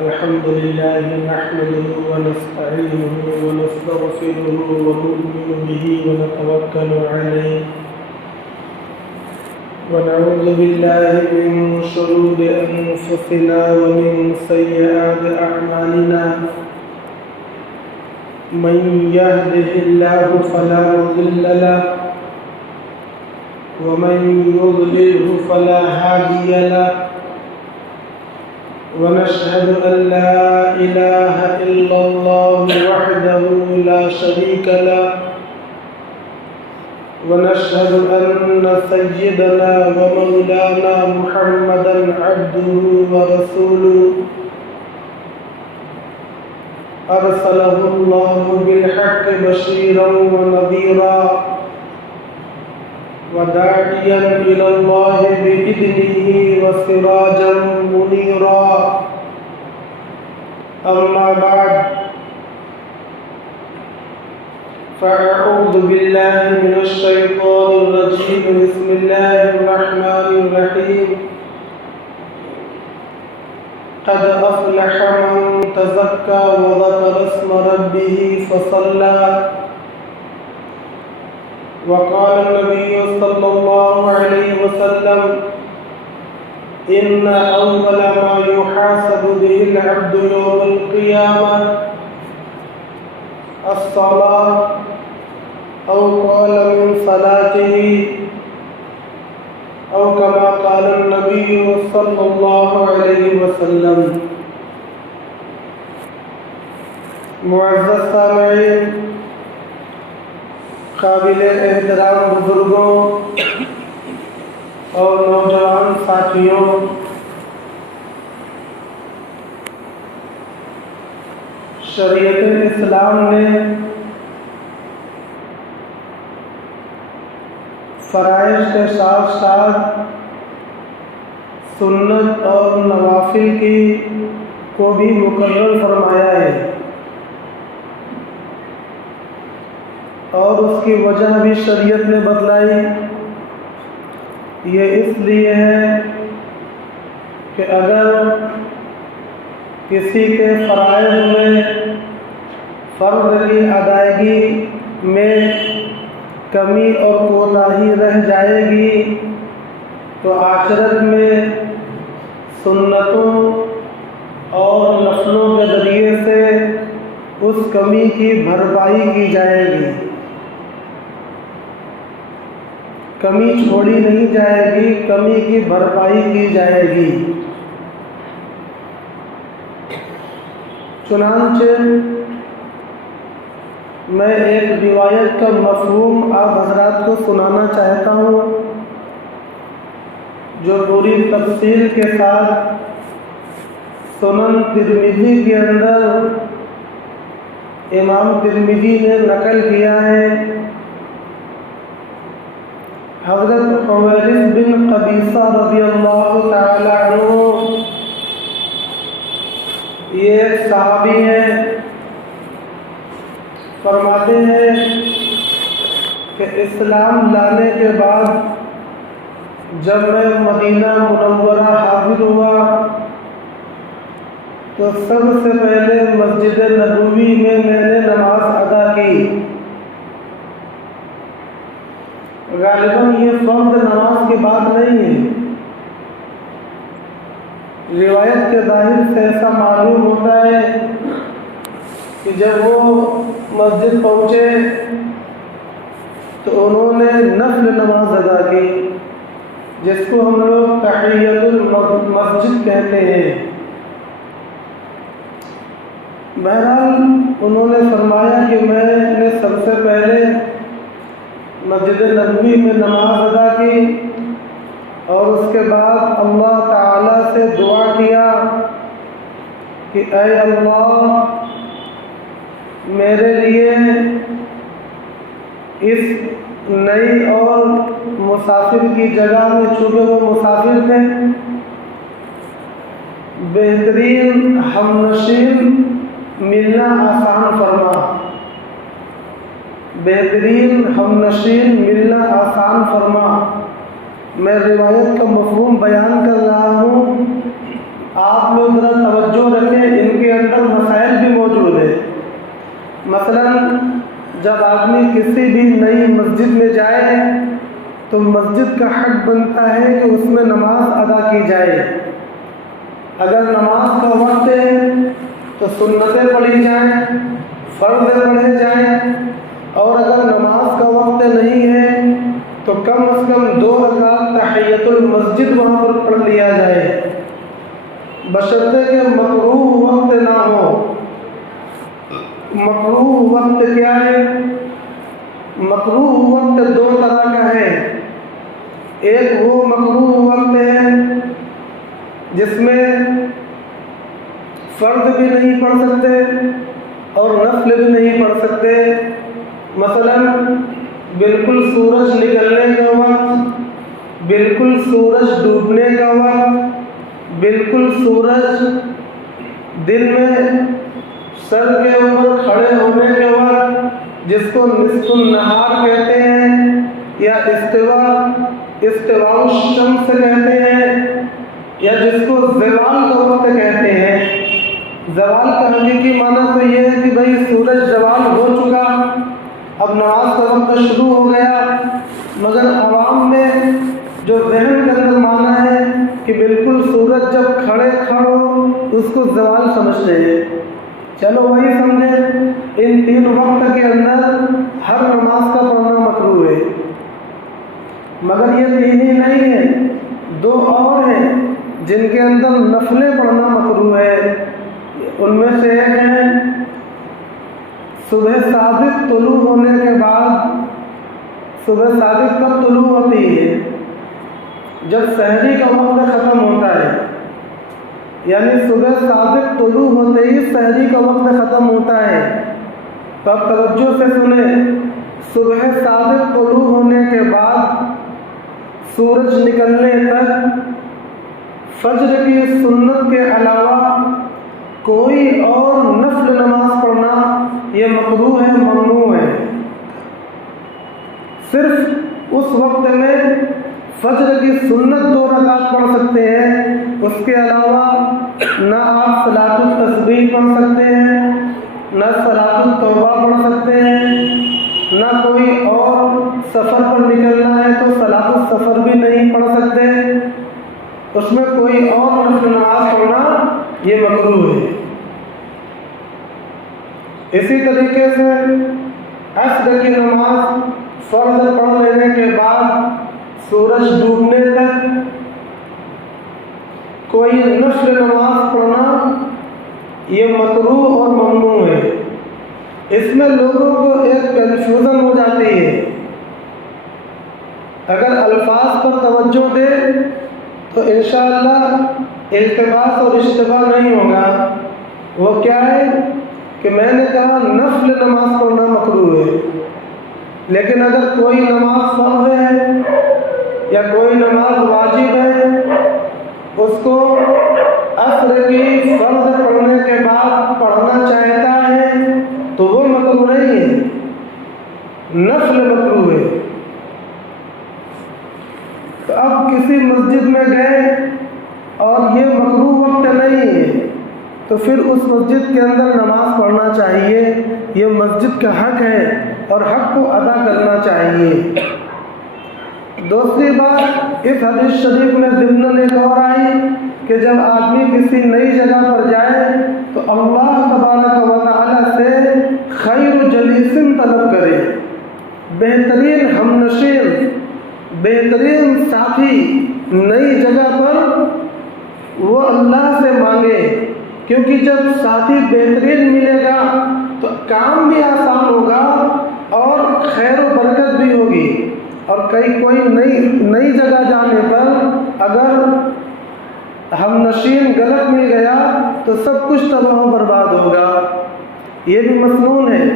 الحمد لله نحمده ونستعينه ونستغفره ونؤمن به ونتوكل عليه ونعوذ بالله من شرور أنفسنا ومن سيئات أعمالنا من يهده الله فلا مضل له ومن يضلله فلا هادي له ونشهد أن لا إله إلا الله وحده لا شريك له ونشهد أن سيدنا ومولانا محمدا عبده ورسوله أرسله الله بالحق بشيرا ونذيرا وداعيا إلى الله بإذنه وسراجا منيرا أما بعد فأعوذ بالله من الشيطان الرجيم بسم الله الرحمن الرحيم قد أفلح من تزكى وذكر اسم ربه فصلى وقال النبي صلى الله عليه وسلم إن أول ما يحاسب به العبد يوم القيامة الصلاة أو قال من صلاته أو كما قال النبي صلى الله عليه وسلم. معزز سامعین، قابل احترام بزرگوں اور نوجوان ساتھیوں، شریعت اسلام نے فرائض کے ساتھ ساتھ سنت اور نوافل کو بھی مقرر فرمایا ہے، اور اس کی وجہ بھی شریعت نے بتلائی. یہ اس لیے ہے کہ اگر کسی کے فرائض میں فرض کی ادائیگی میں کمی اور کوتاہی رہ جائے گی تو آخرت میں سنتوں اور نفلوں کے ذریعے سے اس کمی کی بھرپائی کی جائے گی. کمی چھوڑی نہیں جائے گی، کمی کی بھرپائی کی جائے گی. چنانچہ میں ایک روایت کا مفہوم آپ حضرات کو سنانا چاہتا ہوں جو پوری تفصیل کے ساتھ سنن ترمذی کے اندر امام ترمذی نے نقل کیا ہے. حضرت حویرث بن قبیصہ رضی اللہ تعالی عنہ یہ ایک صحابی ہیں، فرماتے ہیں کہ اسلام لانے کے بعد جب میں مدینہ منورہ حاضر ہوا تو سب سے پہلے مسجد نبوی میں نے نماز ادا کی. غالباً یہ فرض نماز کی بات نہیں ہے، روایت کے ظاہر سے ایسا معلوم ہوتا ہے کہ جب وہ مسجد پہنچے تو انہوں نے نفل نماز ادا کی، جس کو ہم لوگ تحیۃ المسجد کہتے ہیں. بہرحال انہوں نے فرمایا کہ میں نے سب سے پہلے مسجد نبوی میں نماز ادا کی اور اس کے بعد اللہ تعالیٰ سے دعا کیا کہ اے اللہ میرے لیے اس نئی اور مسافر کی جگہ میں، چونکہ وہ مسافر تھے، بہترین ہمنشین ملنا آسان فرما. بہترین ہمنشین ملنا آسان فرما. میں روایت کا مفہوم بیان کر رہا ہوں، آپ لوگ ذرا توجہ رکھیں. کسی بھی نئی مسجد میں جائے تو مسجد کا حق بنتا ہے کہ اس میں نماز ادا کی جائے۔ اگر نماز کا وقت ہے تو سنتیں پڑھی جائیں، فرض پڑھے جائیں، اور اگر نماز کا وقت نہیں ہے تو کم از کم 2 رکعت تحیۃ المسجد وہاں پر پڑھ لیا جائے، بشرطے کہ مکروہ وقت نہ ہو۔ مکروہ وقت کیا ہے؟ مکروہ وقت 2 طرح کا ہے۔ ایک وہ مکروہ وقت ہے جس میں فرض بھی نہیں پڑھ سکتے اور نفل بھی نہیں پڑھ سکتے، مثلا بالکل سورج نکلنے کا وقت، بالکل سورج ڈوبنے کا وقت، بالکل سورج دن میں سر کے اوپر کھڑے ہونے کے وقت، جس کو نصف النہار کہتے ہیں یا استواء الشمس کہتے ہیں، یا جس کو زوال کا وقت کہتے ہیں۔ زوال کا حقیقی معنی تو یہ ہے کہ بھئی سورج زوال ہو چکا، اب نماز کا وقت شروع ہو گیا، مگر عوام میں جو ذہن کے اندر معنی ہے کہ بالکل سورج جب کھڑے ہو اس کو زوال سمجھتے ہیں۔ چلو وہی سمجھیں، ان 3 وقت کے اندر ہر نماز کا پڑھنا مکروہ ہے، مگر یہ 3 ہی نہیں ہیں، 2 اور ہیں جن کے اندر نفلیں پڑھنا مکروہ ہے۔ ان میں سے ایک ہے صبح صادق طلوع ہونے کے بعد۔ صبح صادق کب طلوع ہوتی ہے؟ جب سحری کا وقت ختم ہوتا ہے، یعنی صبح صادق طلوع ہوتے ہی سحری کا وقت ختم ہوتا ہے۔ تو اب توجہ سے سنیں، صبح صادق طلوع ہونے کے بعد سورج نکلنے تک فجر کی سنت کے علاوہ کوئی اور نفل نماز پڑھنا یہ مکروہ ہے، ممنوع ہے۔ صرف اس وقت میں فجر کی سنت 2 رکعت پڑھ سکتے ہیں، اس کے علاوہ نہ آپ صلاۃ التسبیح پڑھ سکتے ہیں، نہ صلاۃ التوبہ پڑھ سکتے ہیں، نہ کوئی اور سفر پر نکلنا ہے تو صلاۃ السفر بھی نہیں پڑھ سکتے، اس میں کوئی اور نفل نماز پڑھنا یہ مکروہ ہے۔ اسی طریقے سے عصر کی نماز فرض پڑھ لینے کے بعد سورج ڈوبنے تک کوئی نفل نماز پڑھنا یہ مکروہ اور ممنوع ہے۔ اس میں لوگوں کو ایک کنفیوژن ہو جاتی ہے، اگر الفاظ پر توجہ دے تو انشاءاللہ التباس اور اشتباہ نہیں ہوگا۔ وہ کیا ہے کہ میں نے کہا نفل نماز پڑھنا مکروہ ہے، لیکن اگر کوئی نماز فرض ہے یا کوئی نماز واجب ہے، اس کو عصر کی فرض پڑھنے کے بعد پڑھنا چاہتا ہے تو وہ مکروہ نہیں ہے، نفل مکروہ ہے۔ تو اب کسی مسجد میں گئے اور یہ مکروہ وقت نہیں ہے تو پھر اس مسجد کے اندر نماز پڑھنا چاہیے، یہ مسجد کا حق ہے اور حق کو ادا کرنا چاہیے۔ دوسری بات، اس حدیث شریف میں ضمن ایک اور آئی کہ جب آدمی کسی نئی جگہ پر جائے تو اللہ تبارک و تعالی سے خیر جلیس طلب کرے، بہترین ہمنشین، بہترین ساتھی نئی جگہ پر وہ اللہ سے مانگے، کیونکہ جب ساتھی بہترین ملے گا تو کام بھی آسان ہوگا اور خیر و برکت بھی ہوگی، اور کوئی نئی جگہ جانے پر اگر ہم نشین غلط مل گیا تو سب کچھ تباہ و برباد ہوگا۔ یہ بھی مسنون ہے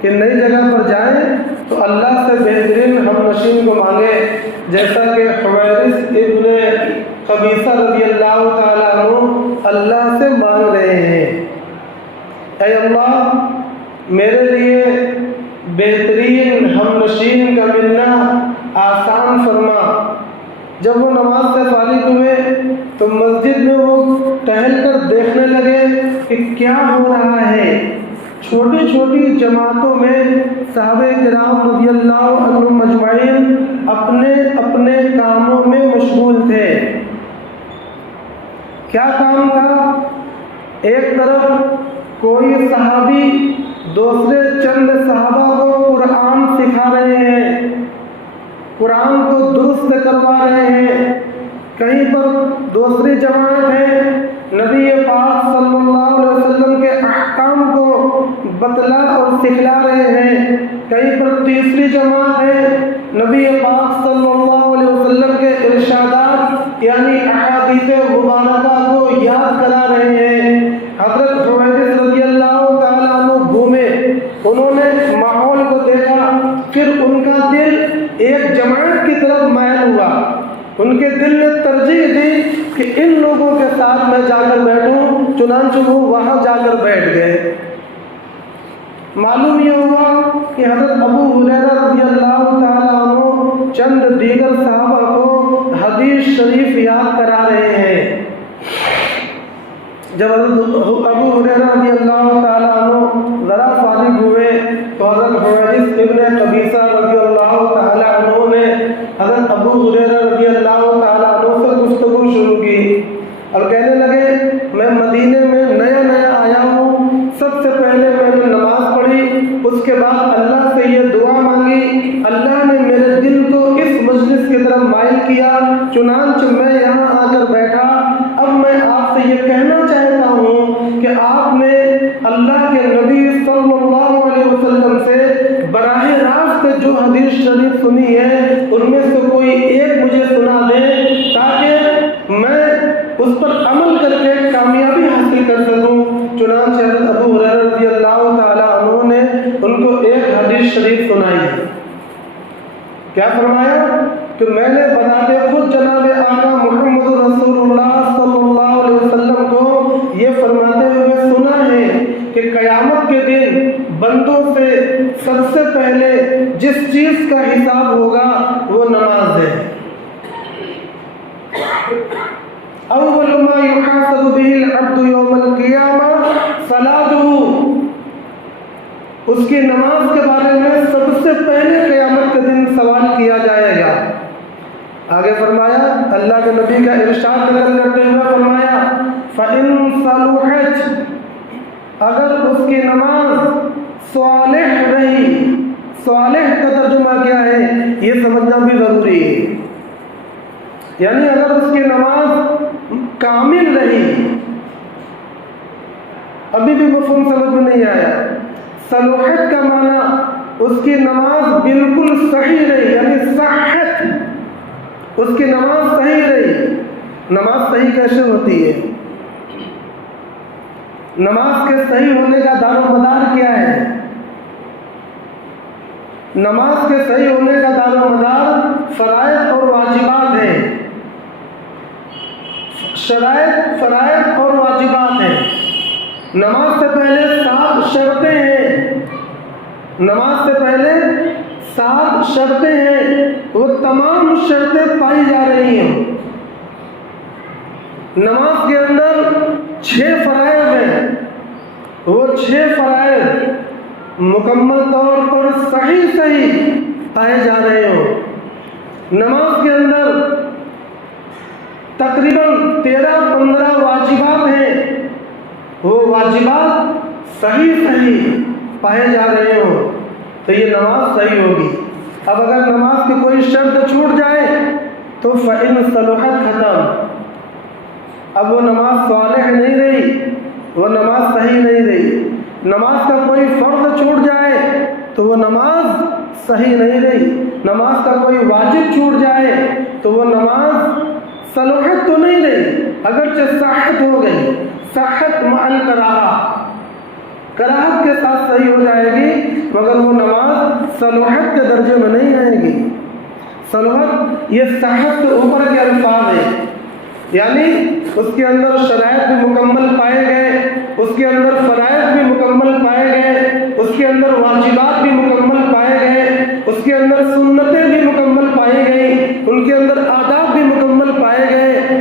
کہ نئی جگہ پر جائیں تو اللہ سے بہترین ہم نشین کو مانگے، جیسا کہ حویرث ابن قبیصہ رضی اللہ تعالیٰ عنہ اللہ سے مانگ رہے ہیں، اے اللہ میرے لیے بہترین ہم نشین کا ملنا آسان فرما۔ جب وہ نماز سے فارغ ہوئے تو مسجد میں وہ ٹہل کر دیکھنے لگے کہ کیا ہو رہا ہے، چھوٹی چھوٹی جماعتوں میں صحابہ کرام رضی اللہ عنہم اجمعین اپنے اپنے کاموں میں مشغول تھے۔ کیا کام تھا؟ ایک طرف کوئی صحابی دوسرے چند صحابہ کو قرآن سکھا رہے ہیں، قرآن کو درست کروا رہے ہیں۔ کہیں پر دوسری جماعت ہے، نبی پاک صلی اللہ علیہ وسلم کے احکام کو بتلا اور سکھلا رہے ہیں۔ کہیں پر تیسری جماعت ہے، نبی پاک صلی اللہ علیہ وسلم کے ارشادات یعنی احادیث مبارکہ کو یاد کرا رہے ہیں۔ حضرت حویرث رضی اللہ تعالیٰ عنہ گھومے، انہوں نے ماحول کو دیکھا، پھر ان کا دل ایک جماعت کی طرف مائل ہوا۔ ان کے دل نے ترجیح دی کہ ان لوگوں کے ساتھ میں جا کر بیٹھوں، چنانچہ وہ وہاں جا کر بیٹھ گئے۔ معلوم یہ ہوا کہ حضرت ابو ہریرہ رضی اللہ تعالیٰ عنہ چند دیگر صحابہ کو حدیث شریف یاد کرا رہے ہیں۔ جب حضرت ابو ہریرہ رضی اللہ تعالیٰ عنہ ذرا فارغ ہوئے تو حضرت حویرث ابن قبیصہ رضی اللہ تعالیٰ عنہ نے حضرت ابو ہریرہ رضی اللہ تعالیٰ عنہ سے گفتگو شروع کی اور کہنے لگے، میں مدینے میں نیا نیا آیا ہوں، سب سے پہلے میں نے نماز پڑھی، اس کے بعد اللہ سے یہ دعا مانگی، اللہ نے میرے دل کو اس مجلس کی طرف مائل کیا، چنانچہ میں یہاں آ کر بیٹھا۔ اب میں آپ سے یہ کہنا چاہتا ہوں کہ آپ نے اللہ کے نبی صلی اللہ علیہ وسلم سے براہ راست جو حدیث شریف سنی ہے ان میں سے کوئی ایک مجھے سنا دیں تاکہ میں اس پر عمل کر کے کامیابی حاصل کر سکوں۔ چنانچہ حضرت ابو ہریرہ رضی اللہ تعالیٰ عنہ نے ان کو ایک حدیث شریف سنائی۔ کیا فرمایا کہ میں نے بذات خود جناب آقا محمد رسول اللہ صلی اللہ علیہ وسلم کو یہ فرماتے ہوئے سنا ہے کہ قیامت کے دن بندوں سے سب سے پہلے جس چیز کا حساب ہوگا وہ نماز ہے۔ اول ما يحاسب به العبد يوم القیامہ صلاته، اس کی نماز کے بارے میں سب سے پہلے قیامت کے دن سوال کیا جائے گا۔ آگے فرمایا، اللہ کے نبی کا ارشاد نقل کرتے ہوئے فرمایا، فَإِن صَلُحَتْ، اگر اس کی نماز صالح رہی، صالح کا ترجمہ کیا ہے یہ سمجھنا بھی ضروری ہے، یعنی اگر اس کی نماز کامل رہی۔ ابھی بھی مفہوم سمجھ میں نہیں آیا۔ صلوحت کا معنی اس کی نماز بالکل صحیح رہی، یعنی صحت، اس کی نماز صحیح رہی۔ نماز صحیح کیسے ہوتی ہے؟ نماز کے صحیح ہونے کا دار و مدار کیا ہے؟ نماز کے صحیح ہونے کا دار و مدار فرائض اور واجبات ہیں، شرائط، فرائض اور واجبات ہیں۔ نماز سے پہلے 7 شرطیں ہیں، نماز سے پہلے 7 شرطیں ہیں، وہ تمام شرطیں پائی جا رہی ہیں۔ نماز کے اندر 6 فرائض ہیں، وہ 6 فرائض مکمل طور پر صحیح پائے جا رہے ہوں۔ نماز کے اندر تقریباً 13-15 واجبات ہیں، وہ واجبات صحیح پائے جا رہے ہوں تو یہ نماز صحیح ہوگی۔ اب اگر نماز کی کوئی شرط چھوٹ جائے تو فَإِن صَلُحَتْ ختم، اب وہ نماز صالح نہیں رہی، وہ نماز صحیح نہیں رہی۔ نماز کا کوئی فرض چھوٹ جائے تو وہ نماز صحیح نہیں رہی۔ نماز کا کوئی واجب چھوٹ جائے تو وہ نماز صلوحت تو نہیں رہی، اگرچہ صحت ہو گئی، صحت مع کراہت کے ساتھ صحیح ہو جائے گی، مگر وہ نماز صلوحت کے درجے میں نہیں آئے گی۔ صلوحت یہ صحت سے اوپر کے الفاظ ہیں، یعنی اس کے اندر شرائط بھی مکمل پائے گئے، اس کے اندر فرائض بھی مکمل پائے گئے، اس کے اندر واجبات بھی مکمل پائے گئے، اس کے اندر سنتیں بھی مکمل پائی گئیں، ان کے اندر آداب بھی مکمل پائے گئے۔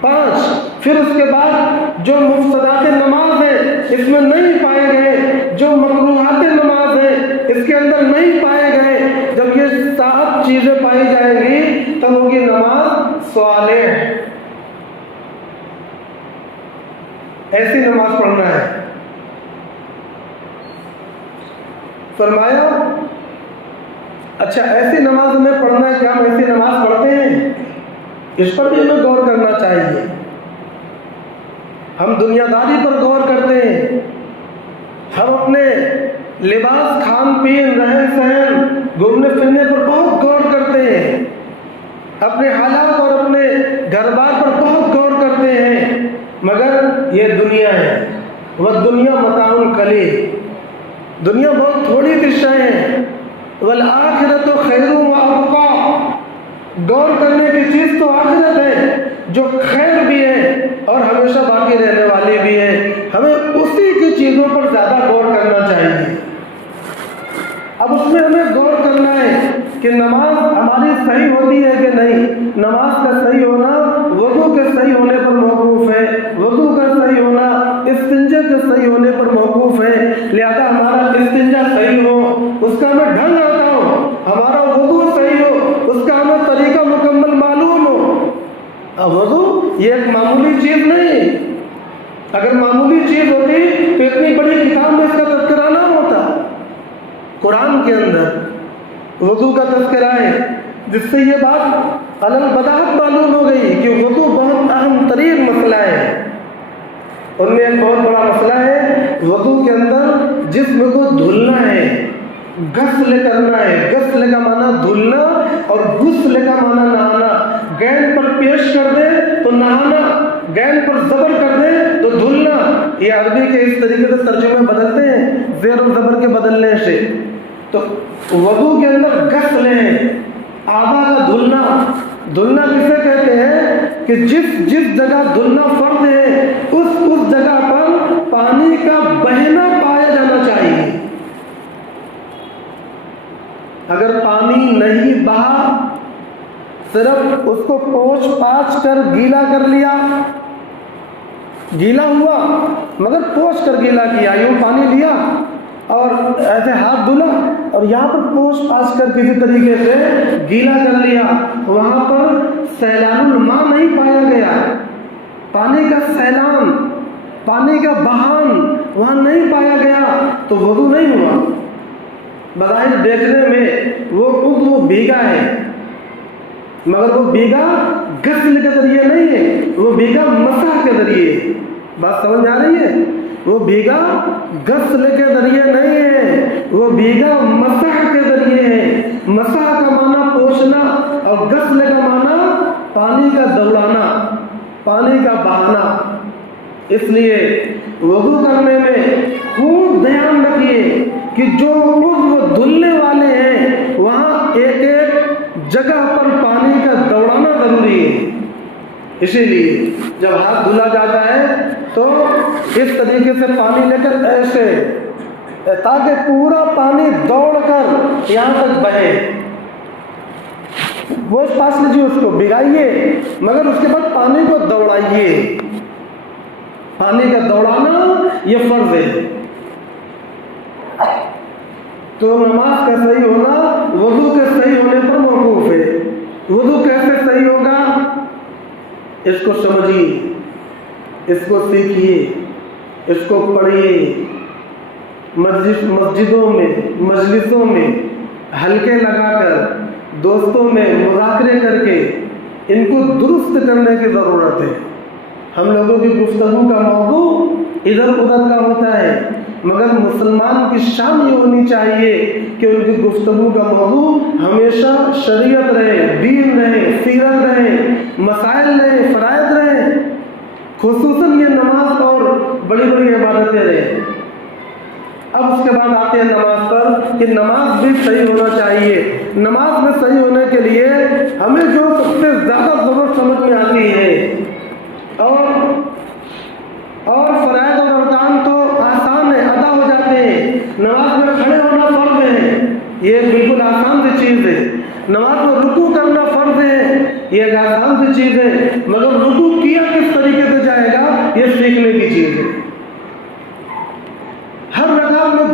5 پھر اس کے بعد جو مفسدات نماز ہیں اس میں نہیں پائے گئے، جو مکروہات نماز ہے اس کے اندر نہیں پائے گئے، جب یہ 7 چیزیں پائی جائیں گی تب ہوگی نماز صالح. ایسی نماز پڑھنا ہے. فرمایا اچھا ایسی نماز ہمیں پڑھنا ہے، کیا ہم ایسی نماز پڑھتے ہیں؟ اس پر بھی ہمیں غور کرنا چاہیے. ہم دنیا داری پر غور کرتے ہیں، ہم اپنے لباس، کھان پین، رہن سہن، گھومنے پھرنے پر بہت غور کرتے ہیں، اپنے حالات اور اپنے گھر بار پر بہت غور کرتے ہیں، مگر یہ دنیا ہے. والدنیا متاع قلیل، دنیا بہت تھوڑی سی شے ہے. والآخرۃ خیر وابقیٰ، غور کرنے کی چیز تو آخرت ہے جو خیر بھی ہے اور ہمیشہ باقی رہنے والی بھی ہے. ہمیں اسی کی چیزوں پر زیادہ غور کرنا چاہیے. اب اس میں ہمیں غور کرنا ہے کہ نماز ہماری صحیح ہوتی ہے کہ نہیں. نماز کا صحیح ہونا وضو کے صحیح ہونے پر موقوف ہے، وضو کا صحیح ہونا استنجا کے صحیح ہونے پر موقوف ہے. لہذا ہمارا استنجا صحیح ہو، اس کا ہمیں ڈھنگ آتا ہو، ہمارا وضو صحیح ہو، اس کا ہمیں طریقہ مکمل معلوم ہو. وضو یہ ایک معمولی چیز نہیں. اگر معمولی چیز ہوتی تو اتنی بڑی کتاب میں اس کا تذکرہ نہ ہوتا. قرآن کے اندر وضو کا تذکرہ ہے، جس سے یہ بات علی البداہت معلوم ہو گئی کہ وضو بہت اہم ترین مسئلہ ہے. ان میں ایک بہت بڑا مسئلہ ہے وضو کے اندر جسم کو دھلنا ہے، غسل کرنا ہے. غسل کا معنی دھلنا اور غسل کا معنی نہانا. گیند پر پیش کر دے تو نہانا، گیند پر زبر کر دے تو دھلنا. یہ عربی کے اس طریقے سے ترجمے بدلتے ہیں زیر و زبر کے بدلنے سے. تو وضو کے اندر غسل ہے، اعضاء کا دھلنا. دھلنا کسے کہتے ہیں کہ جس جگہ دھلنا فرض ہے اس جگہ پر پانی کا بہنا پایا جانا چاہیے. اگر پانی نہیں بہا، صرف اس کو پوچھ پاچھ کر گیلا کر لیا، گیلا ہوا مگر پوچھ کر گیلا کیا، یوں پانی لیا اور ایسے ہاتھ دھلا اور یہاں پر پوچھ پاچھ کر کسی طریقے سے گیلا کر لیا، وہاں پر سیلان الماء نہیں پایا گیا، پانی کا سیلان، پانی کا بہان وہاں نہیں پایا گیا تو وضو نہیں ہوا. بظاہر دیکھنے میں وہ عضو بھیگا ہے مگر وہ بھیگا غسل کے ذریعے نہیں ہے، وہ بھیگا مسح کے ذریعے. بات سمجھ آ رہی ہے؟ وہ بھیگا غسل کے ذریعے نہیں ہے، وہ بھیگا مسح کے ذریعے ہے. مسح کا معنی پوچھنا اور غسل کا معنی پانی کا دوڑانا، پانی کا بہانا. اس لیے وضو کرنے میں خوب دھیان رکھیے کہ جو عضو دھلنے والے ہیں وہاں ایک ایک جگہ پر پانی کا دوڑانا ضروری ہے. اسی لیے جب ہاتھ دھلا جاتا ہے تو اس طریقے سے پانی لے کر ایسے تاکہ پورا پانی دوڑ کر یہاں تک بہے. وہ پاس لیجیے، اس کو بھگائیے مگر اس کے بعد پانی کو دوڑائیے. پانی کا دوڑانا یہ فرض ہے. تو نماز کا صحیح ہونا وضو کے صحیح ہونے پر موقوف ہے. وضو کیسے صحیح ہوگا؟ اس کو سمجھیے، اس کو سیکھیے، اس کو پڑھیے. مسجدوں میں، مجلسوں میں حلقے لگا کر، دوستوں میں مذاکرے کر کے ان کو درست کرنے کی ضرورت ہے. ہم لوگوں کی گفتگو کا موضوع ادھر ادھر کا ہوتا ہے مگر مسلمان کی شان یہ ہونی چاہیے کہ ان کی گفتگو کا موضوع ہمیشہ شریعت رہے، دین رہے، سیرت رہے، مسائل رہے، فرائض رہے، خصوصاً یہ نماز اور بڑی بڑی عبادتیں رہے. اب اس کے بعد آتے ہیں نماز پر کہ نماز بھی صحیح ہونا چاہیے. نماز میں صحیح ہونے کے لیے ہمیں جو سب سے زیادہ ضرورت سمجھ میں آتی ہے اور فرائض اور ارکان تو آسان ہے، ادا ہو جاتے ہیں. نماز میں کھڑے ہونا فرض ہے، یہ بالکل آسان سی چیز ہے. نماز میں رکوع کرنا فرض ہے، یہ ایک آسان سی چیز ہے مگر رکوع کیا کس طریقے سے جائے گا یہ سیکھنے کی چیز ہے. ہر رکعت میں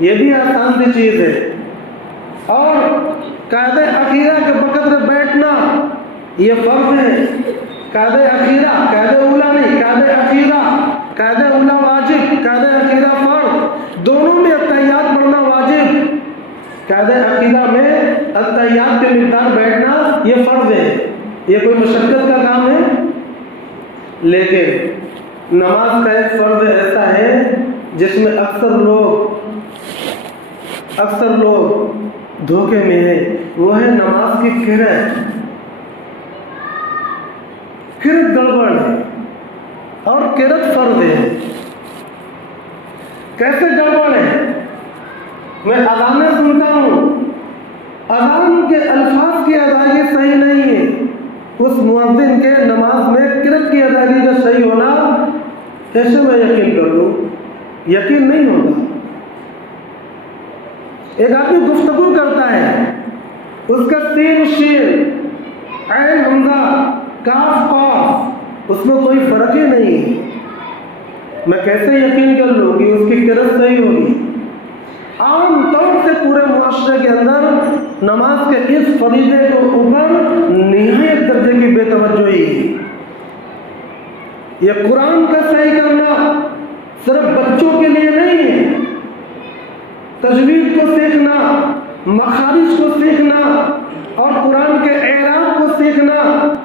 یہ بھی آسان سی چیز ہے، اور قاعدہ اخیرہ کے بقدر بیٹھنا یہ فرض ہے۔ قاعدہ اخیرہ، قاعدہ اولا نہیں، قاعدہ اخیرہ، قاعدہ اولا واجب، قاعدہ اخیرہ فرض، دونوں میں اتحیات پڑھنا واجب۔ قاعدہ اخیرہ میں اتحیات کے مقدار بیٹھنا یہ فرض ہے، یہ کوئی مشقت کا کام ہے۔ لیکن نماز کا ایک فرض ایسا ہے جس میں اکثر لوگ دھوکے میں ہیں، وہ ہے نماز کی قرأت گڑبڑ ہے، اور قرأت فرض ہے۔ کیسے گڑبڑ ہے؟ میں اذانیں سنتا ہوں، اذان کے الفاظ کی ادائیگی صحیح نہیں ہے، اس مؤذن کے نماز میں قرأت کی ادائیگی کا صحیح ہونا کیسے میں یقین کر لوں؟ یقین نہیں ہوتا۔ ایک آدمی گفتگو کرتا ہے، اس کا سین شین عین حمزہ کاف قاف اس میں کوئی فرق ہی نہیں ہے، میں کیسے یقین کر لوں کہ اس کی قرأت صحیح ہوگی؟ عام طور سے پورے معاشرے کے اندر نماز کے اس فریضے کے اوپر نہایت درجے کی بے توجہی ہے۔ یہ قرآن کا صحیح کرنا صرف بچوں کے لیے نہیں ہے، تجوید کو سیکھنا، مخارج کو سیکھنا، اور قرآن کے اعراب کو سیکھنا،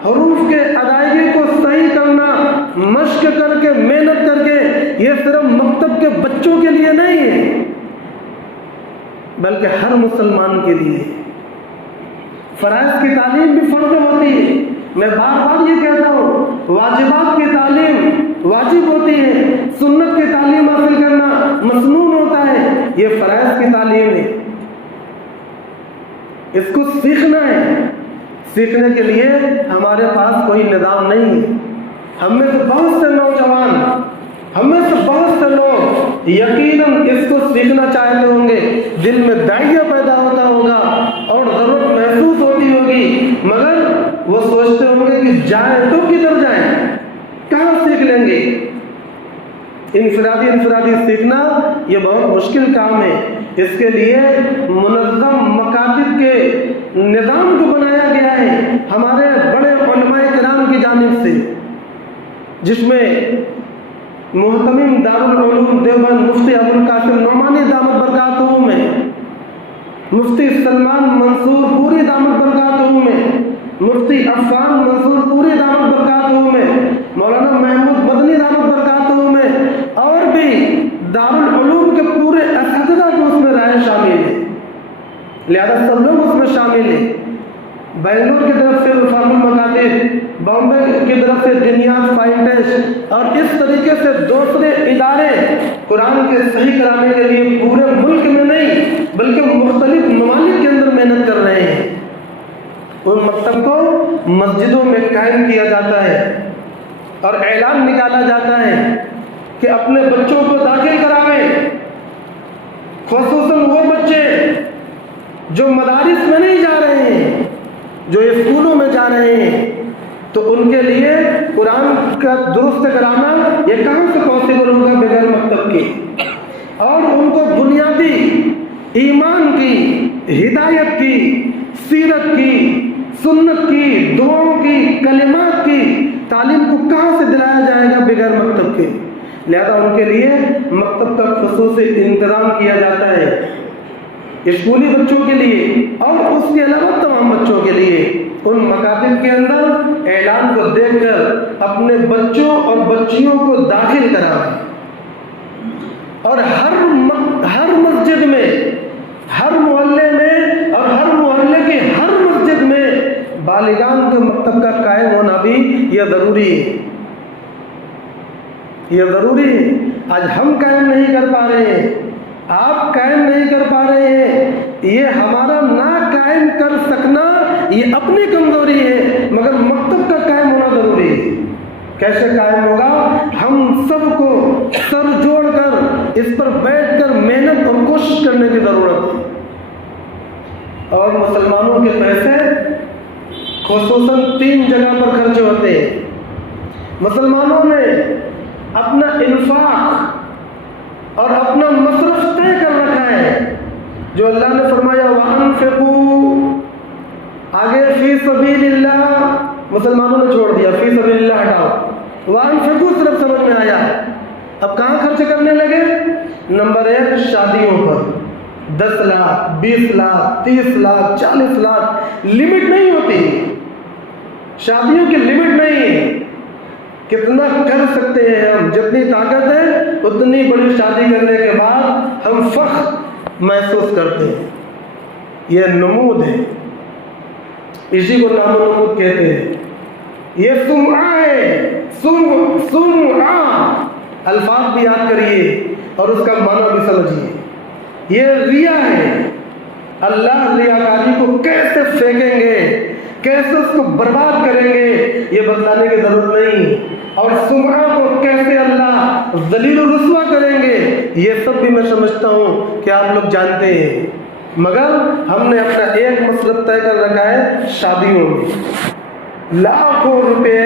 حروف کے ادائیگی کو صحیح کرنا، مشق کر کے محنت کر کے، یہ صرف مکتب کے بچوں کے لیے نہیں ہے بلکہ ہر مسلمان کے لیے۔ فرائض کی تعلیم بھی فرض ہوتی ہے، میں بار بار یہ کہتا ہوں، واجبات کی تعلیم واجب ہوتی ہے، سنت کی تعلیم حاصل کرنا مسنون ہوتا ہے، یہ فرائض کی تعلیم ہے، اس کو سیکھنا ہے۔ سیکھنے کے لیے ہمارے پاس کوئی نظام نہیں ہے۔ ہم میں سے بہت سے نوجوان، ہم میں سے بہت سے لوگ یقیناً اس کو سیکھنا چاہتے ہوں گے، دل میں داعیہ پیدا ہوتا ہوگا اور ضرورت محسوس ہوتی ہوگی، مگر وہ سوچتے ہوں گے کہ جائیں تو کدھر جائیں، کہاں سیکھ لیں گے؟ انفرادی سیکھنا یہ بہت مشکل کام ہے۔ اس کے لیے منظم مکاتب کے نظام کو بنایا گیا ہے ہمارے بڑے علماء کرام کی جانب سے، جس میں محتمم دارالعلوم دیوبند مفتی ابوالقاسم نعمانی دامت برکاتہ میں، مفتی سلمان منصور پوری دامت برکاتہ میں، مفتی عفان منصور پوری دامت برکاتہ میں، مولانا محمود مدنی دامت برکاتہ میں، اور بھی دارالعلوم کے پورے اساتذہ کو اس میں رائے شامل ہے، لہذا سب لوگ اس میں شامل ہیں۔ بنگلور کی طرف سے وفاق المکاتب، بامبے کی طرف سے دنیاز فائنٹیش، اور اس طریقے سے دوسرے ادارے قرآن کے صحیح کرانے کے لیے پورے ملک میں نہیں بلکہ مختلف ممالک کے اندر محنت کر رہے ہیں۔ ان مکتب کو مسجدوں میں قائم کیا جاتا ہے اور اعلان نکالا جاتا ہے کہ اپنے بچوں کو داخل کراویں، خصوصاً وہ بچے جو مدارس میں نہیں جا رہے ہیں، جو اسکولوں میں جا رہے ہیں، تو ان کے لیے قرآن کا درست کرانا یہ کہاں سے پاسبل ہوگا بغیر مکتب کے؟ اور ان کو بنیادی ایمان کی، ہدایت کی، سیرت کی، سنت کی، دعاؤں کی، کلمات کی تعلیم کو کہاں سے دلایا جائے گا بغیر مکتب کے؟ لہذا ان کے لیے مکتب کا خصوصی انتظام کیا جاتا ہے، اسکولی بچوں کے لیے اور اس کے علاوہ تمام بچوں کے لیے۔ ان مکاتب کے اندر اعلان کو دیکھ کر اپنے بچوں اور بچیوں کو داخل کراویں، اور ہر مسجد میں، ہر محلے میں، اور ہر محلے کی ہر مسجد میں بالغان کے مکتب کا قائم ہونا بھی یہ ضروری ہے، یہ ضروری ہے۔ آج ہم قائم نہیں کر پا رہے ہیں، آپ قائم نہیں کر پا رہے ہیں، یہ ہمارا نہ قائم کر سکنا یہ اپنی کمزوری ہے، مگر مکتب کا قائم ہونا ضروری ہے۔ کیسے قائم ہوگا؟ ہم سب کو سر جوڑ کر اس پر بیٹھ کر محنت اور کوشش کرنے کی ضرورت ہے۔ اور مسلمانوں کے پیسے خصوصاً 3 جگہ پر خرچ ہوتے ہیں۔ مسلمانوں نے اپنا انفاق اور اپنا مصرف طے کر رکھا ہے، جو اللہ نے فرمایا وَأَنفِقُوا، آگے فی سبیل اللہ مسلمانوں نے چھوڑ دیا، فی سبیل اللہ ہٹاؤ، وَأَنفِقُوا صرف سمجھ میں آیا۔ اب کہاں خرچ کرنے لگے؟ نمبر 1 شادیوں پر، 10 لاکھ 20 لاکھ 30 لاکھ 40 لاکھ، لمٹ نہیں ہوتی، شادیوں کی لمٹ نہیں ہے، کتنا کر سکتے ہیں ہم، جتنی طاقت ہے اتنی بڑی شادی کرنے کے بعد ہم فخر محسوس کرتے ہیں، یہ نمود ہے، اسی کو نام و نمود کہتے ہیں، یہ سمعہ ہے، سمعہ، الفاظ بھی یاد کریے اور اس کا معنی بھی سمجھیے، یہ ریا ہے، اللہ ریاکاری کو کیسے پھینکیں گے، کیسے اس کو برباد کریں گے یہ بتلانے کی ضرورت نہیں، اور سمعہ کو کیسے اللہ ذلیل و رسوا کریں گے یہ سب بھی میں سمجھتا ہوں کہ آپ لوگ جانتے ہیں، مگر ہم نے اپنا ایک مصرف طے کر رکھا ہے، شادیوں میں لاکھوں روپے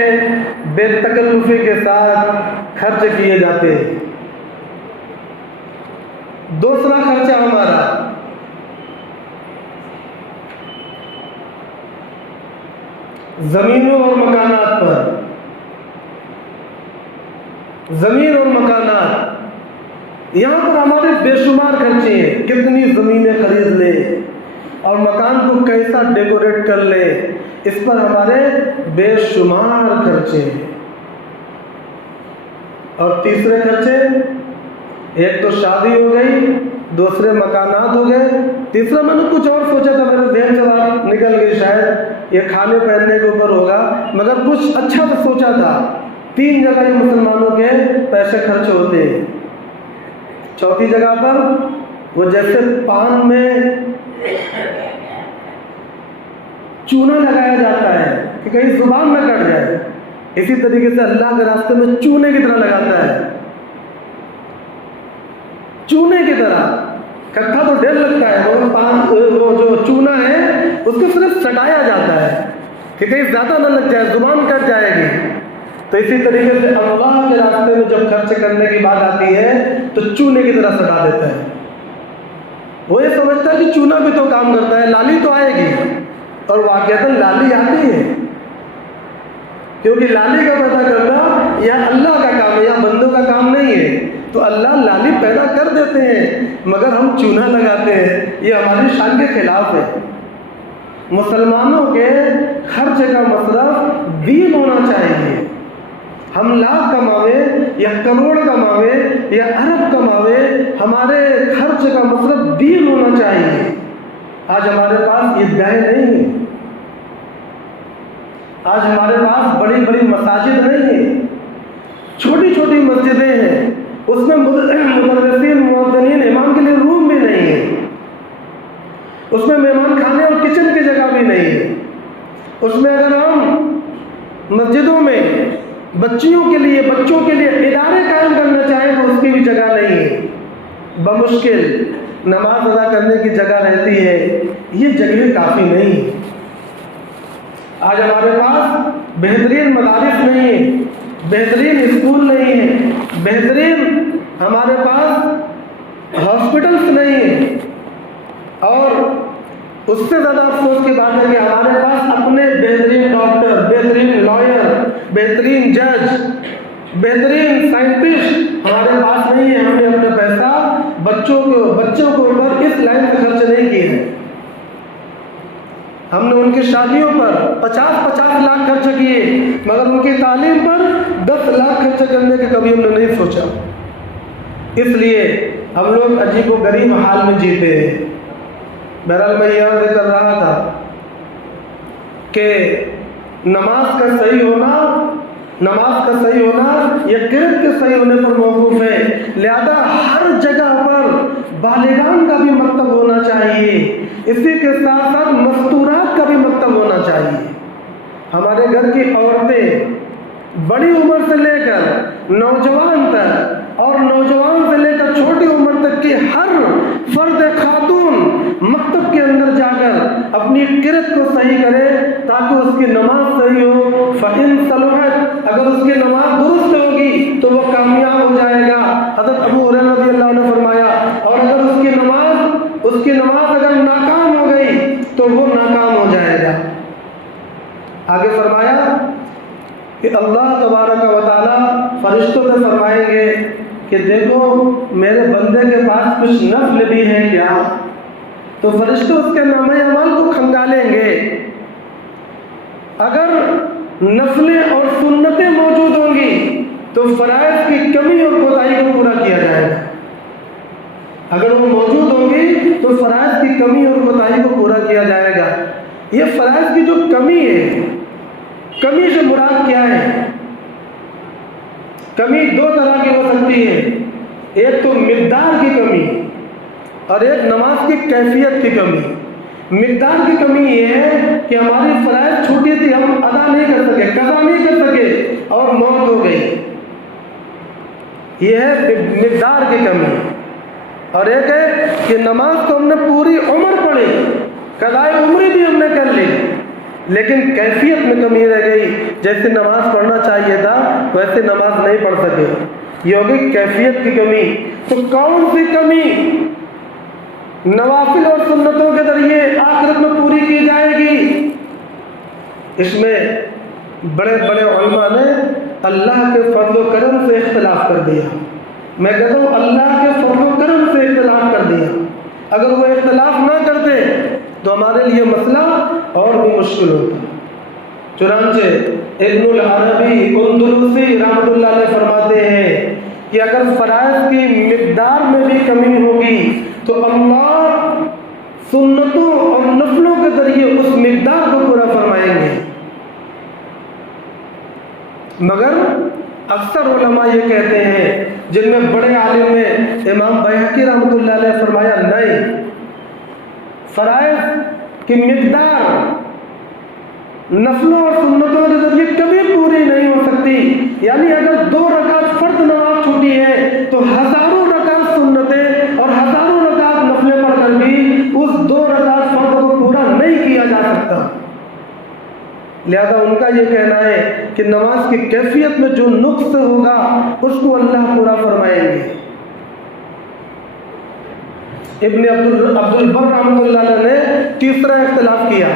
بے تکلفی کے ساتھ خرچ کیے جاتے ہیں۔ دوسرا خرچہ ہمارا زمینوں اور مکانات پر، زمین اور مکانات، یہاں پر ہمارے بے شمار خرچے ہیں، کتنی زمینیں خرید لیں اور مکان کو کیسا ڈیکوریٹ کر لیں، اس پر ہمارے بے شمار خرچے ہیں۔ اور تیسرے خرچے، ایک تو شادی ہو گئی، دوسرے مکانات ہو گئے، تیسرا میں نے کچھ اور سوچا تھا، میرے ذہن سے بات نکل گئی، شاید یہ کھانے پہننے کے اوپر ہوگا، مگر کچھ اچھا تو سوچا تھا، 3 جگہ یہ مسلمانوں کے پیسے خرچ ہوتے ہیں۔ چوتھی جگہ پر وہ جیسے پان میں چونا لگایا جاتا ہے کہ کہیں زبان نہ کٹ جائے، اسی طریقے سے اللہ کے راستے میں چونے کی طرح لگاتا ہے، چونے کی طرح، کٹھا تو ڈھیر لگتا ہے، وہ جو چونا ہے اس کو صرف سٹایا جاتا ہے کہ کہیں زیادہ نہ لگ جائے، زبان کٹ جائے گی۔ تو اسی طریقے سے اللہ کے راستے میں جب خرچ کرنے کی بات آتی ہے تو چونے کی طرح سٹا دیتا ہے، وہ یہ سمجھتا ہے کہ چونا بھی تو کام کرتا ہے، لالی تو آئے گی، اور واقعتاً لالی آتی ہے، کیونکہ لالی کا پیدا کرنا یا اللہ کا کام ہے یا بندوں کا کام نہیں ہے، تو اللہ لالی پیدا کر دیتے ہیں مگر ہم چونا لگاتے ہیں، یہ ہماری شان کے خلاف ہے۔ مسلمانوں کے خرچ کا مصرف دین ہونا چاہیے، ہم لاکھ کماوے یا کروڑ کماوے یا ارب کماوے، ہمارے خرچ کا مصرف دین ہونا چاہیے۔ آج ہمارے پاس عیدگاہیں نہیں ہیں، آج ہمارے پاس بڑی بڑی مساجد نہیں ہیں، چھوٹی چھوٹی مسجدیں ہیں، اس میں مدرسین مؤذنین امام کے لیے روم بھی نہیں ہے، اس میں مہمان کھانے اور کچن کی جگہ بھی نہیں ہے، اس میں اگر ہم مسجدوں میں بچوں کے لیے ادارے قائم کرنا چاہیں تو اس کی بھی جگہ نہیں ہے، بمشکل نماز ادا کرنے کی جگہ رہتی ہے، یہ جگہ کافی نہیں۔ آج ہمارے پاس بہترین مدارس نہیں ہیں، بہترین اسکول نہیں ہیں، بہترین ہمارے پاس ہاسپٹلس نہیں ہیں، اور اس سے زیادہ افسوس کی بات ہے کہ ہمارے پاس اپنے بہترین ڈاکٹر، بہترین لائر، بہترین جج، بہترین سائنٹسٹ ہمارے پاس نہیں ہے۔ ہم نے اپنا پیسہ بچوں کے اوپر اس لائن سے خرچ نہیں کیے ہیں، ہم نے ان کی شادیوں پر 50 لاکھ خرچ کیے مگر ان کی تعلیم پر 10 لاکھ خرچ کرنے کے کبھی ہم نے نہیں سوچا۔ اس لیے ہم لوگ عجیب و غریب حال میں جیتے ہیں۔ بہرحال میں یہ عرض کر رہا تھا کہ نماز کا صحیح ہونا یا قرت کے صحیح ہونے پر موقوف ہے، لہذا ہر جگہ پر بالغان کا بھی مکتب ہونا چاہیے، اسی کے ساتھ ساتھ مستورات کا بھی مکتب ہونا چاہیے۔ ہمارے گھر کی عورتیں بڑی عمر سے لے کر نوجوان تک اور نوجوان سے لے کر چھوٹی عمر تک کی ہر فرد خاتون مکتب کے اندر جا کر اپنی قرت کو صحیح کرے تاکہ اس کی نماز صحیح ہو۔ فَإِن صَلُحَتْ، اگر اس کی نماز درست ہوگی تو وہ کامیاب ہو جائے گا۔ حضرت ابو ہریرہ رضی اللہ عنہ کہ اللہ تبارک و تعالیٰ فرشتوں سے فرمائیں گے کہ دیکھو میرے بندے کے پاس کچھ نفل بھی ہے کیا؟ تو فرشتوں اس کے نامہ اعمال کو کھنگالیں گے۔ اگر نفلیں اور سنتیں موجود ہوں گی تو فرائض کی کمی اور کوتاہی کو پورا کیا جائے گا۔ اگر وہ موجود ہوں گی تو فرائض کی کمی اور کوتاہی کو پورا کیا جائے گا۔ یہ فرائض کی جو کمی ہے، کمی سے مراد کیا ہے؟ کمی دو طرح کی ہو سکتی ہے، ایک تو مقدار کی کمی اور ایک نماز کی کیفیت کی کمی۔ مقدار کی کمی یہ ہے کہ ہماری فرائض چھوٹی تھی، ہم ادا نہیں کر سکے، قضا نہیں کر سکے اور موت ہو گئی، یہ ہے مقدار کی کمی۔ اور ایک ہے کہ نماز تو ہم نے پوری عمر پڑھی، قضائے عمری بھی ہم نے کر لی، لیکن کیفیت میں کمی رہ گئی، جیسے نماز پڑھنا چاہیے تھا ویسے نماز نہیں پڑھ سکے، یہ ہوگی کیفیت کی کمی۔ تو کون سی کمی نوافل اور سنتوں کے ذریعے آخرت میں پوری کی جائے گی؟ اس میں بڑے بڑے علماء نے اللہ کے فضل و کرم سے اختلاف کر دیا۔ میں کہتا ہوں اللہ کے فضل و کرم سے اختلاف کر دیا۔ اگر وہ اختلاف نہ کرتے تو ہمارے لیے مسئلہ اور بھی مشکل ہوتا۔ چنانچہ ابن العربی اندلسی رحمۃ اللہ علیہ فرماتے ہیں کہ اگر فرائض کی مقدار میں بھی کمی ہوگی تو اللہ سنتوں اور نفلوں کے ذریعے اس مقدار کو پورا فرمائیں گے، مگر اکثر علماء یہ کہتے ہیں، جن میں بڑے عالم میں امام بیہقی رحمۃ اللہ علیہ فرمایا نہیں، فرائض کی مقدار نفلوں اور سنتوں کے ذریعے کبھی پوری نہیں ہو سکتی۔ یعنی اگر 2 رکعت فرض نماز چھوٹی ہے تو ہزاروں رکعت سنتیں اور ہزاروں رکعت نفلیں پڑھ کر بھی اس 2 رکعت فرض کو پورا نہیں کیا جا سکتا۔ لہذا ان کا یہ کہنا ہے کہ نماز کی کیفیت میں جو نقص ہوگا اس کو اللہ پورا فرمائیں گے۔ ابن عبد البر رحمۃ اللہ علیہ نے تیسرا اختلاف کیا،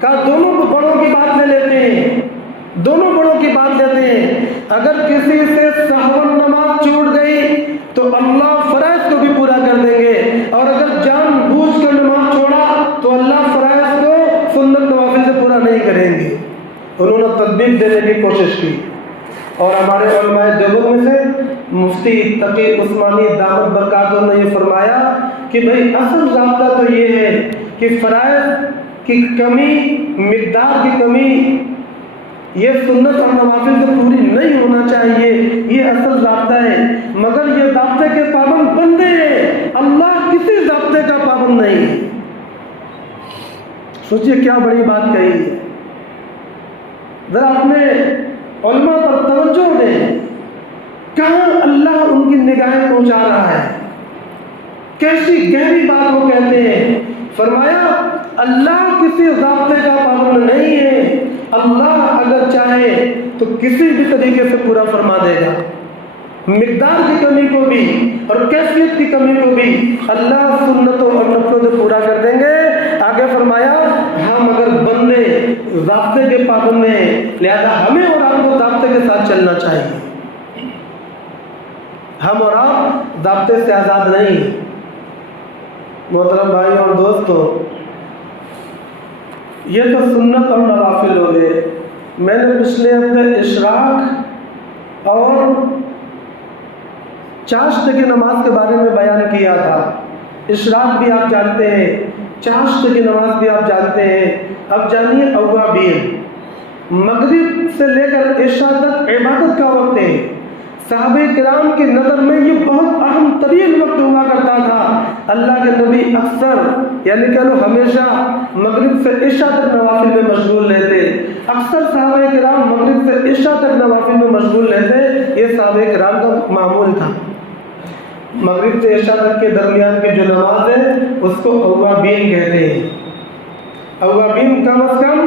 کہا دونوں بڑوں کی بات لے لیتے ہیں، دونوں بڑوں کی بات لیتے ہیں۔ اگر کسی سے سہون نماز چھوٹ گئی تو اللہ فرائض کو بھی پورا کر دیں گے، اور اگر جان بوجھ کر نماز چھوڑا تو اللہ فرائض کو سنت نوافل سے پورا نہیں کریں گے۔ انہوں نے تطبیق دینے کی کوشش کی، اور ہمارے علماء دیوبند میں سے مفتی تقی عثمانی دامت برکاتہ نے یہ فرمایا کہ بھئی اصل ضابطہ تو یہ ہے کہ فرائض کی کمی، مقدار کی کمی، یہ سنت اور نوافل سے پوری نہیں ہونا چاہیے، یہ اصل ضابطہ ہے۔ مگر یہ ضابطے کے پابند بندے ہیں، اللہ کسی ضابطے کا پابند نہیں۔ سوچئے کیا بڑی بات کہی ہے۔ ذرا اپنے علماء پر توجہ دیں، کہاں اللہ ان کی نگاہیں پہنچا رہا ہے، کیسی گہری بات وہ کہتے ہیں۔ فرمایا اللہ کسی ضابطے کا پابند نہیں ہے، اللہ اگر چاہے تو کسی بھی طریقے سے پورا فرما دے گا۔ مقدار کی کمی کو بھی اور کیفیت کی کمی کو بھی اللہ سنتوں اور نفلوں سے پورا کر دیں گے۔ آگے فرمایا ہم اگر بندے ضابطے کے پابند ہیں، لہذا ہمیں اور آپ کو ضابطے کے ساتھ چلنا چاہیے۔ ہم اور آپ ضابطے سے آزاد نہیں۔ محترم بھائی اور دوستو، یہ تو سنت اور نوافل ہو گئے۔ میں نے پچھلے ہفتے اشراق اور چاشت کی نماز کے بارے میں بیان کیا تھا۔ اشراق بھی آپ جانتے ہیں، چاشت کی نماز بھی آپ جانتے ہیں۔ اب جانیے اوابین، مغرب سے لے کر عشاء تک عبادت کا وقت ہے۔ صحابہ کرام کی نظر میں یہ بہت اہم ترین وقت ہوا کرتا تھا۔ اللہ کے نبی اکثر، یعنی کہ ہمیشہ مغرب سے عشاء تک نوافل میں مشغول رہتے۔ اکثر صحابہ کرام مغرب سے عشاء تک نوافل میں مشغول رہتے، یہ صحابہ کرام کا معمول تھا۔ مغرب سے عشاء تک کے درمیان کی جو نماز ہے اس کو اوابین کہتے ہیں۔ اوابین کم از کم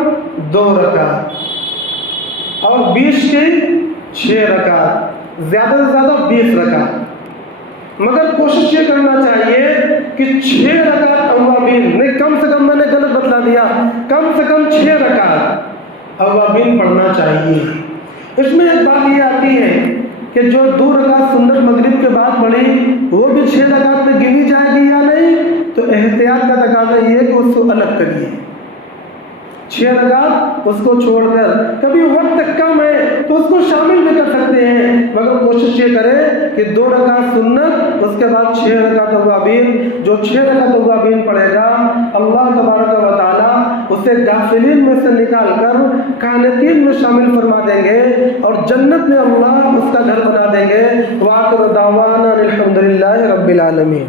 2 رکعت اور 20 کی 6 رکعت، زیادہ سے زیادہ 20 رکعت، مگر کوشش یہ کرنا چاہیے کہ 6 رکعت اوابین نہیں، کم سے کم، میں نے غلط بتلا دیا، کم سے کم 6 رکعت اوابین پڑھنا چاہیے۔ اس میں ایک بات یہ آتی ہے کہ جو 2 رکعت سنت مغرب کے بعد پڑھی وہ بھی 6 رکعت میں گنی جائے گی یا نہیں؟ تو احتیاط کا تقاضا یہ ہے کہ اس کو الگ کریے، 6 رکعت اس کو چھوڑ کر، کبھی وقت کم ہے تو اس کو شامل بھی کر سکتے ہیں، مگر کوشش یہ کرے کہ 2 رکعت سنت اس کے بعد 6 رکعت اوابین، جو 6 رکعت اوابین پڑھے گا اللہ تبارک و تعالیٰ اسے غافلین میں سے نکال کر قانتین میں شامل فرما دیں گے اور جنت میں اللہ اس کا گھر بنا دیں گے۔ وآخر دعوانا الحمدللہ رب العالمین۔